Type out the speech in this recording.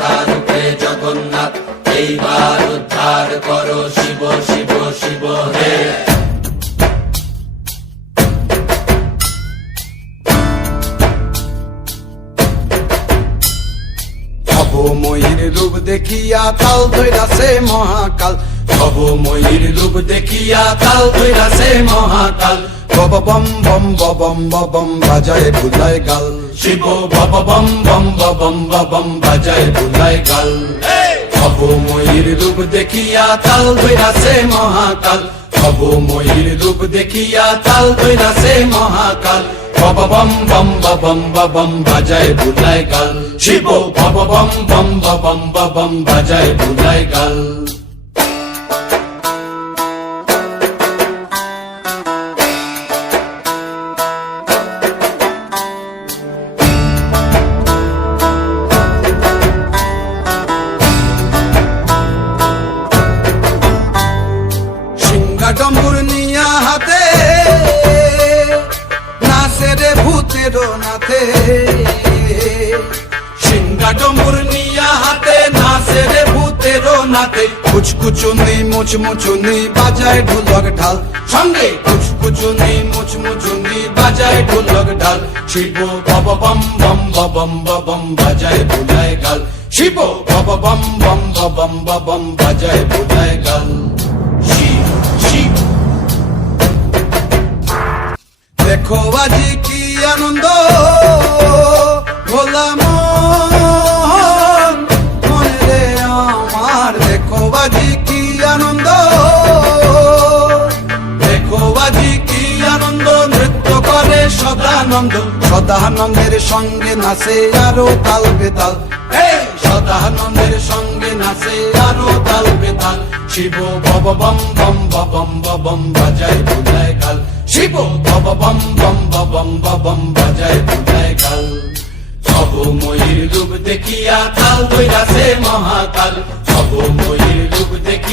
রূপে জগন্নাথ, এইবার উদ্ধার করো শিব শিব শিব হে। ভবময়ীর রূপ দেখিয়া তাল ধৈরাছে মহাকাল, ভবময়ীর রূপ দেখিয়া তাল ধৈরাছে মহাকাল। বব বম বম বম বম বাজায় বুলায় গাল, শিব বব বম বম বম বম বাজায় বুলায় গাল। ভবময়ীর রূপ দেখিয়া তাল ধৈরাছে মহাকাল, ভবময়ীর রূপ দেখিয়া তাল ধৈরাছে মহাকাল। বব বম বম বম বাজায় বুলায় গাল, শিব বব বম বম বম বাজায় বুলায় গাল। ডম্বুর নিয়া হাতে নাচে রে ভূতের নাথে, সিংহা ডম্বুর নিয়া হাতে নাচে রে ভূতের নাথে। কুচকুচুনি মুচমুচুনি বাজায় ঢোলক ঢাল, সঙ্গে কুচকুচুনি মুচমুচুনি বাজায় ঢোলক ঢাল। শিব বব বম বম বম বাজায় বুলায় গাল, শিব বব বম বম বম বাজায় বুলায় গাল। শিব শিব দেখো আজি কি আনন্দ ভোলা মনে রে আমার, দেখো আজি কি আনন্দ, দেখো আজি কি আনন্দ, নৃত্য করে সদানন্দ। সদানন্দের সঙ্গে নাচে আরো তাল বেতাল, সদানন্দের সঙ্গে নাচে আরো তাল বেতাল। শিব বব বম বম বাজায় বুলায় গাল, শিব বব বম বম বাজায় বুলায় গাল। ভবময়ীর রূপ দেখিয়া তাল ধৈরাছে মহাকাল,